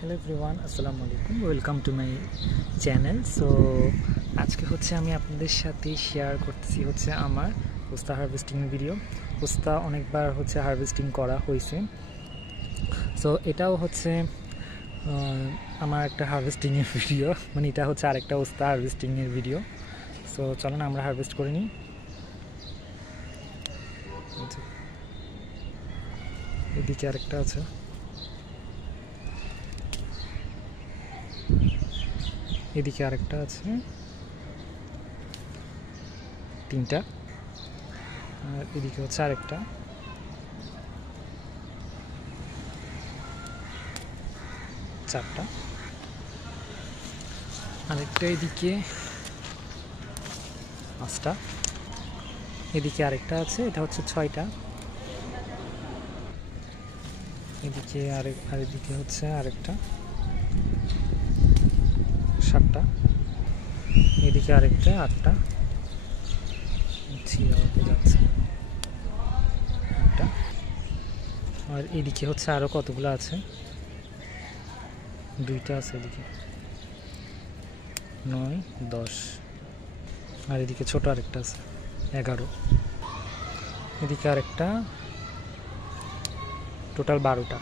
Hello everyone, আসসালামু আলাইকুম, welcome to my channel. So আজকে আমি আপনাদের সাথে শেয়ার করতেছি আমার পোস্তা হারভেস্টিংয়ের ভিডিও। পোস্তা অনেকবার হারভেস্টিং করা হয়েছে। সো এটাও আমার একটা হারভেস্টিংয়ের ভিডিও, মানে এটা আরেকটা পোস্তা হারভেস্টিংয়ের ভিডিও। সো চলুন আমরা হারভেস্ট করে নিই। এদিকে আরেকটা আছে, এদিকে আরেকটা আছে, তিনটা, আর এদিকে আরেকটা, চারটা, আরেকটা এদিকে, পাঁচটা, এদিকে আরেকটা আছে, এটা ছয়টা, এদিকে আরেকদিকে আরেকটা, সাতটা, এদিকে আরেকটা, আটটা, যাচ্ছে আটটা, আর এদিকে আরো কতগুলো আছে, দুইটা আছে এদিকে, 9, 10, আর এদিকে ছোট আরেকটা আছে, 11, এদিকে আরেকটা, টোটাল 12টা।